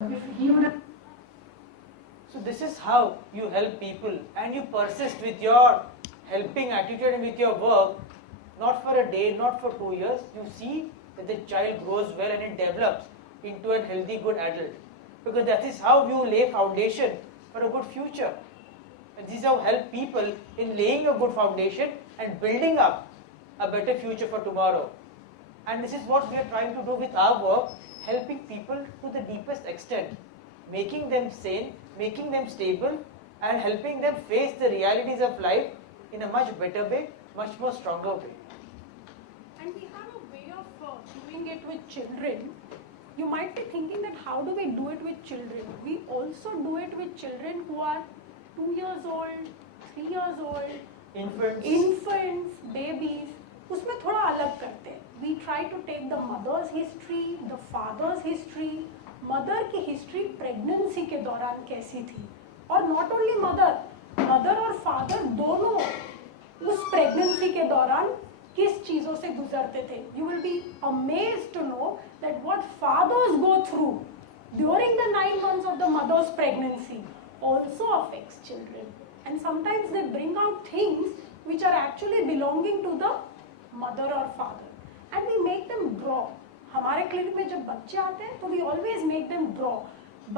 If he would have... So this is how you help people, and you persist with your helping attitude and with your work, not for a day, not for 2 years. You see that the child grows well and it develops into a healthy, good adult. Because that is how you lay foundation for a good future. And this is how help people in laying a good foundation and building up a better future for tomorrow. And this is what we are trying to do with our work, helping people to the deepest extent, making them sane, making them stable, and helping them face the realities of life in a much better way, much more stronger way. And we have a way of doing it with children. You might be thinking that how do we do it with children? We also do it with children who are 2 years old, 3 years old, infants, babies. उसमें थोड़ा अलग करते हैं. We try to take the mother's history, the father's history, mother की history pregnancy के दौरान कैसी थी, और not only mother और father दोनों उस pregnancy के दौरान किस चीज़ों से गुजरते थे. You will be amazed to know that what fathers go through during the 9 months of the mother's pregnancy also affects children, and sometimes they bring out things which are actually belonging to the mother or father, and we make them draw. हमारे clinic में जब बच्चे आते हैं तो we always make them draw.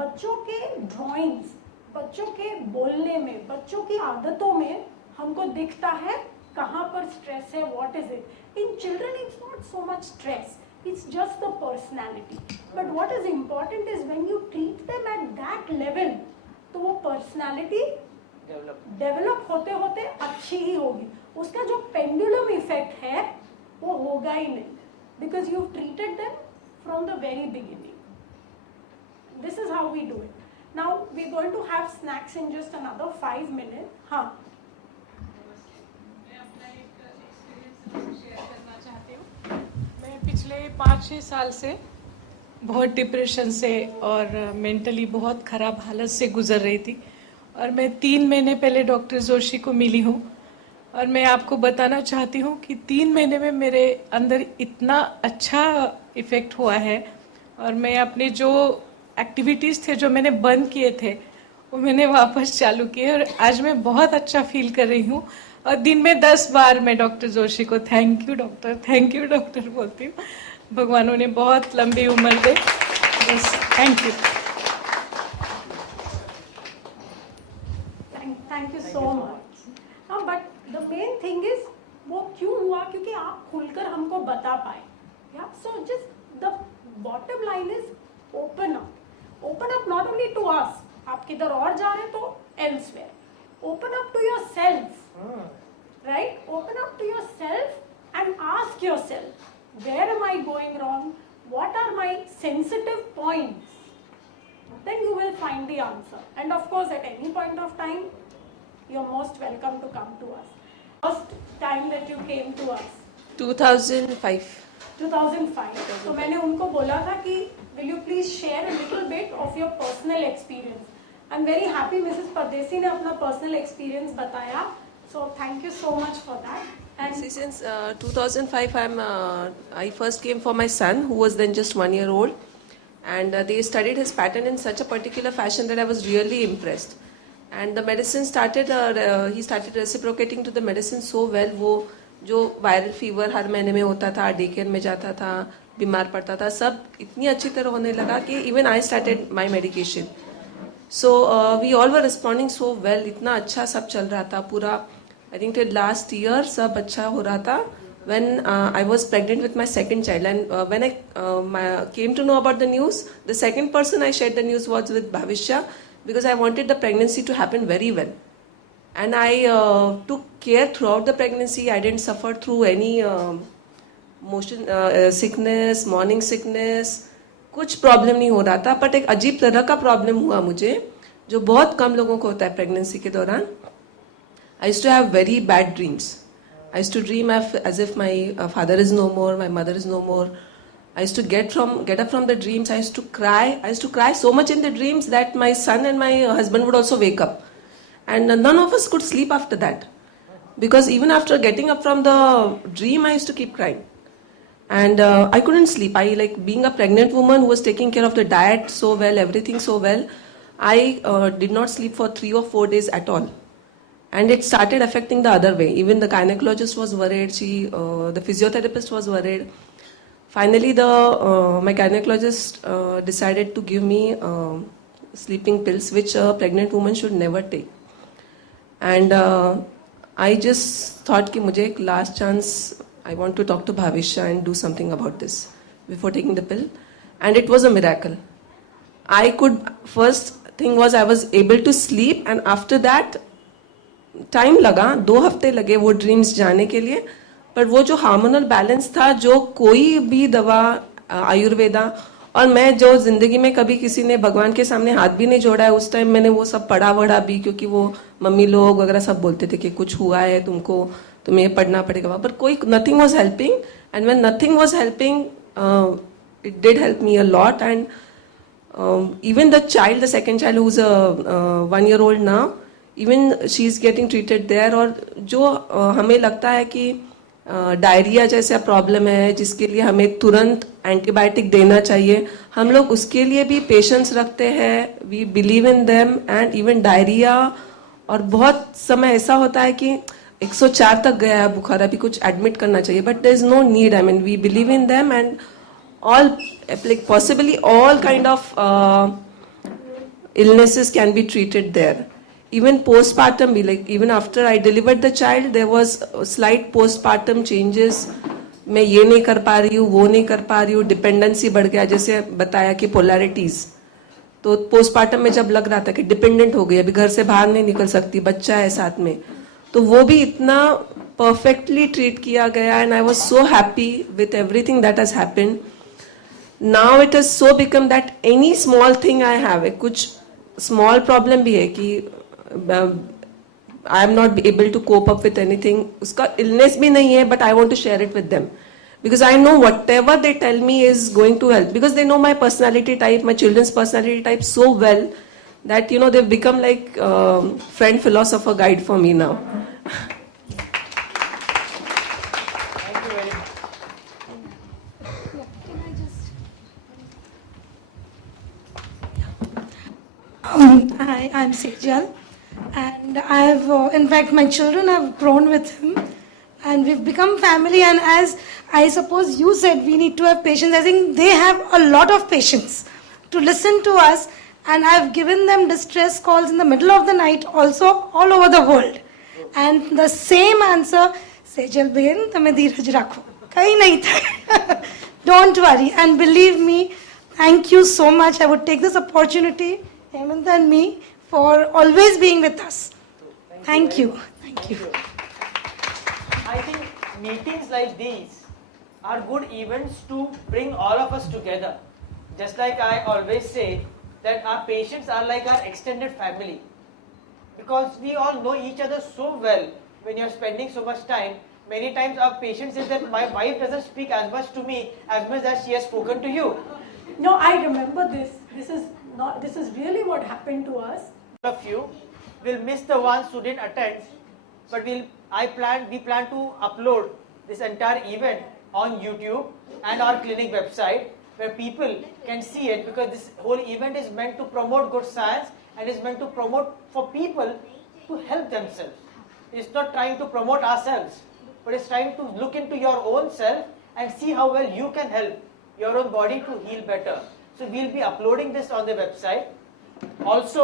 बच्चों के drawings, बच्चों के बोलने में, बच्चों की आदतों में हमको दिखता है कहाँ पर stress है, what is it. In children it's not so much stress, it's just the personality. But what is important is when you treat them at that level, तो वो personality डेवलप होते होते अच्छी ही होगी. उसका जो पेंडुलम इफेक्ट है वो होगा ही नहीं, because you treated them from the very beginning. This is how we do it. Now we are going to have snacks in just another 5 minutes. हाँ, मैं अपना एक एक्सपीरियंस शेयर करना चाहती हूँ. मैं पिछले 5-6 साल से बहुत डिप्रेशन से और मेंटली बहुत ख़राब हालत से गुजर रही थी, और मैं 3 महीने पहले डॉक्टर जोशी को मिली हूँ. और मैं आपको बताना चाहती हूँ कि 3 महीने में मेरे अंदर इतना अच्छा इफ़ेक्ट हुआ है, और मैं अपने जो एक्टिविटीज़ थे जो मैंने बंद किए थे वो मैंने वापस चालू किए, और आज मैं बहुत अच्छा फील कर रही हूँ. और दिन में 10 बार मैं डॉक्टर जोशी को थैंक यू डॉक्टर बोलती हूँ. भगवान उन्हें बहुत लंबी उम्र दे. बस thank you. Thank you so much. हाँ, but the main thing is वो क्यों हुआ, क्योंकि आप खुलकर हमको बता पाए. या so just the bottom line is open up not only to us. आप किधर और जा रहे तो elsewhere. Open up to yourself, right. Open up to yourself and ask yourself, where am I going wrong, what are my sensitive points. Then you will find the answer. And of course, at any point of time, you're most welcome to come to us. First time that you came to us, 2005. 2005. तो मैंने उनको बोला था कि will you please share a little bit of your personal experience. I'm very happy Mrs. Pardesi ने अपना personal experience बताया. So thank you so much for that. And See, since 2005, I first came for my son, who was then just 1 year old, and they studied his pattern in such a particular fashion that I was really impressed. And the medicine started, he started reciprocating to the medicine so well. वो जो viral fever हर महीने में होता था, day care में जाता था, बीमार पड़ता था, सब इतनी अच्छी तरह होने लगा कि even I started my medication. So we all were responding so well. इतना अच्छा सब चल रहा था पूरा. I think till last year सब अच्छा हो रहा था. When I was pregnant with my second child, and when I came to know about the news, the second person I shared the news was with Bhavishya, because I wanted the pregnancy to happen very well. And I took care throughout the pregnancy. I didn't suffer through any motion sickness, morning sickness. कुछ problem नहीं हो रहा था, but एक अजीब तरह का problem हुआ मुझे, जो बहुत कम लोगों को होता है प्रेगनेंसी के दौरान. I used to have very bad dreams. I used to dream as if my father is no more, my mother is no more. I used to get up from the dreams. I used to cry. I used to cry so much in the dreams that my son and my husband would also wake up. And none of us could sleep after that. Because even after getting up from the dream, I used to keep crying. And I couldn't sleep. I, like, being a pregnant woman who was taking care of the diet so well, everything so well, I did not sleep for 3 or 4 days at all. And it started affecting the other way. Even the gynecologist was worried. The physiotherapist was worried. Finally, my gynecologist decided to give me sleeping pills, which a pregnant woman should never take. And I just thought कि मुझे एक last chance, I want to talk to Bhavisha and do something about this before taking the pill. And it was a miracle. First thing was I was able to sleep, and after that, time लगा, 2 हफ्ते लगे वो dreams जाने के लिए. पर वो जो हार्मोनल बैलेंस था, जो कोई भी दवा, आयुर्वेदा, और मैं जो जिंदगी में कभी किसी ने भगवान के सामने हाथ भी नहीं जोड़ा है, उस टाइम मैंने वो सब पढ़ा वढ़ा भी, क्योंकि वो मम्मी लोग वगैरह सब बोलते थे कि कुछ हुआ है तुमको, तुम्हें ये पढ़ना पड़ेगा, पर कोई nothing was helping. And when nothing was helping, it did help me a lot. And even the child, the second child, who's a 1 year old now, even she's getting treated there. और जो हमें लगता है कि diarrhoea जैसा problem है जिसके लिए हमें तुरंत एंटीबायोटिक देना चाहिए, हम लोग उसके लिए भी पेशेंस रखते हैं. We believe in them. And even diarrhoea, और बहुत समय ऐसा होता है कि 104 तक गया है बुखार, अभी कुछ एडमिट करना चाहिए, but there is no need. I mean, we believe in them. And all, like, possibly all kind of illnesses can be treated there. Even postpartum be, like, even after I delivered the child, there was slight postpartum changes. मैं ये नहीं कर पा रही हूँ, वो नहीं कर पा रही हूँ, डिपेंडेंसी बढ़ गया, जैसे बताया कि पोलैरिटीज. तो पोस्टपार्टम में जब लग रहा था कि डिपेंडेंट हो गई, अभी घर से बाहर नहीं निकल सकती, बच्चा है साथ में, तो वो भी इतना परफेक्टली ट्रीट किया गया. And I was so happy with everything that has happened. Now it has so become that any small thing I have, कुछ small problem भी है कि I am not able to cope up with anything. उसका illness भी नहीं है, but I want to share it with them. Because I know whatever they tell me is going to help. Because they know my personality type, my children's personality type so well that, you know, they've become like friend, philosopher, guide for me now. Hi, I'm Sejal, and I've, in fact, my children have grown with him, and we've become family. And as I suppose you said, we need to have patience. I think they have a lot of patience to listen to us, and I've given them distress calls in the middle of the night, also all over the world. And the same answer, Sejal Behan, tame dheeraj rakho, kahin nahi tha. Don't worry, and believe me, thank you so much. I would take this opportunity, Hemant and me, for always being with us. Thank you. Thank you. I think meetings like these are good events to bring all of us together. Just like I always say that our patients are like our extended family, because we all know each other so well. When you're spending so much time, many times our patient says that my wife doesn't speak as much to me as much as she has spoken to you. No, I remember this. This is really what happened to us. All of you will miss the ones who didn't attend, but we plan to upload this entire event on YouTube and our clinic website, where people can see it, because this whole event is meant to promote good science and is meant to promote for people to help themselves. It's not trying to promote ourselves, but it's trying to look into your own self and see how well you can help your own body to heal better. So we'll be uploading this on the website. Also,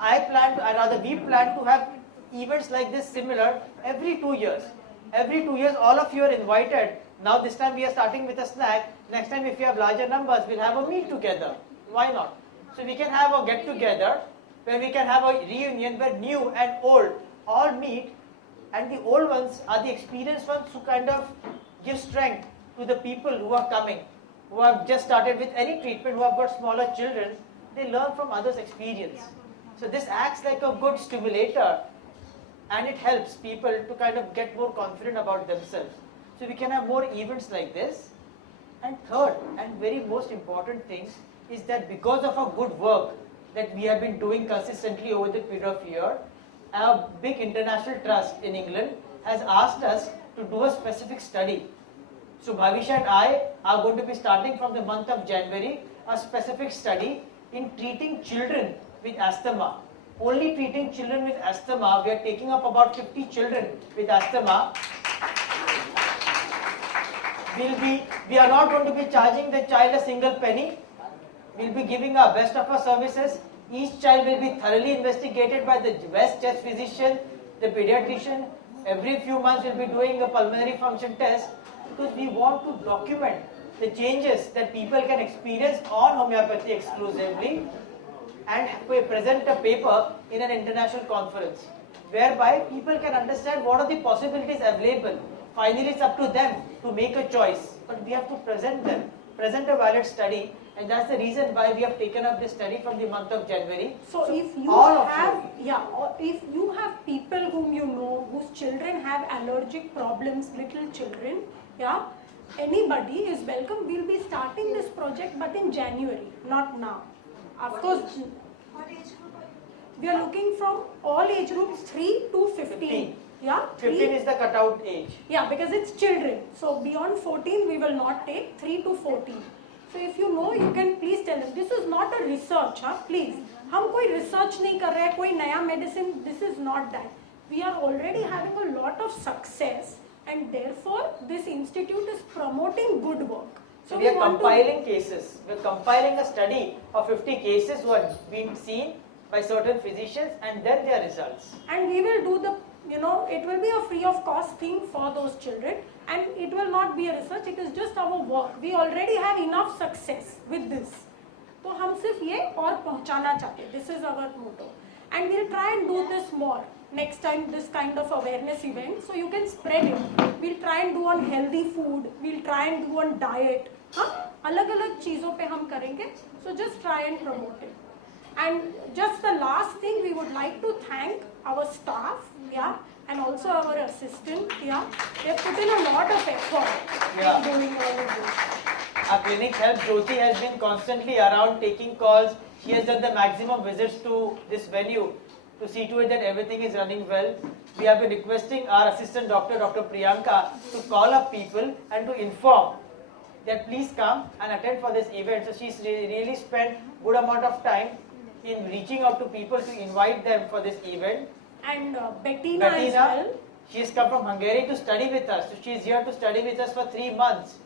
we plan to have events like this similar every 2 years. Every 2 years, all of you are invited. Now this time we are starting with a snack. Next time, if you have larger numbers, we'll have a meet together. Why not? So we can have a get together where we can have a reunion where new and old all meet, and the old ones are the experienced ones who kind of give strength to the people who are coming, who have just started with any treatment, who have got smaller children. They learn from others' experience. So this acts like a good stimulator, and it helps people to kind of get more confident about themselves. So we can have more events like this. And third, and very most important thing, is that because of our good work that we have been doing consistently over the period of year, a big international trust in England has asked us to do a specific study So Bhavisha and I are going to be starting from the month of January a specific study in treating children with asthma. Only treating children with asthma. We are taking up about 50 children with asthma. We are not going to be charging the child a single penny. We'll be giving our best of our services. Each child will be thoroughly investigated by the best chest physician, the pediatrician. Every few months we'll be doing a pulmonary function test, because we want to document the changes that people can experience on homeopathy exclusively, and present a paper in an international conference whereby people can understand what are the possibilities available. Finally, it's up to them to make a choice, but we have to present a valid study, and that's the reason why we have taken up this study from the month of January. So if you all of have, or if you have people whom you know whose children have allergic problems, little children, anybody is welcome. We'll be starting this project, but in January, not now. Of course, we are looking from all age groups 3 to 15. 15 is the cutout age. Because it's children. So beyond 14 we will not take, 3 to 14. So if you know, you can please tell them. This is not a research, please. हम कोई research नहीं कर रहे हैं, कोई नया medicine. This is not that. We are already having a lot of success, and therefore this institute is promoting good work. So we are compiling cases. We are compiling a study of 50 cases who are being seen by certain physicians, and then their results. And we will do the, it will be a free of cost thing for those children, and it will not be a research, it is just our work. We already have enough success with this. तो हम सिर्फ ये और पहुंचाना चाहते हैं. This is our motto. And we'll try and do this more. Next time this kind of awareness event, so you can spread it. We'll try and do on healthy food. We'll try and do on diet. अलग-अलग चीजों पे हम करेंगे. So just try and promote it. And just the last thing, we would like to thank our staff, and also our assistant, They have put in a lot of effort in doing all of this. Our clinic help, Jyoti, has been constantly around taking calls. She has done the maximum visits to this venue to see to it that everything is running well. We have been requesting our assistant doctor, Dr. Priyanka, to call up people and to inform that please come and attend for this event. So she's really spent good amount of time in reaching out to people to invite them for this event. And Bettina as well. She has come from Hungary to study with us. So she is here to study with us for 3 months.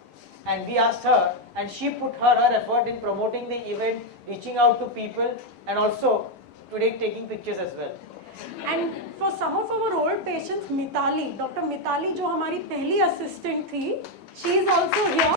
And we asked her, and she put her effort in promoting the event, reaching out to people, and also today taking pictures as well. And for some of our old patients, Mitali, Dr. Mitali, जो हमारी पहली assistant थी, she is also here.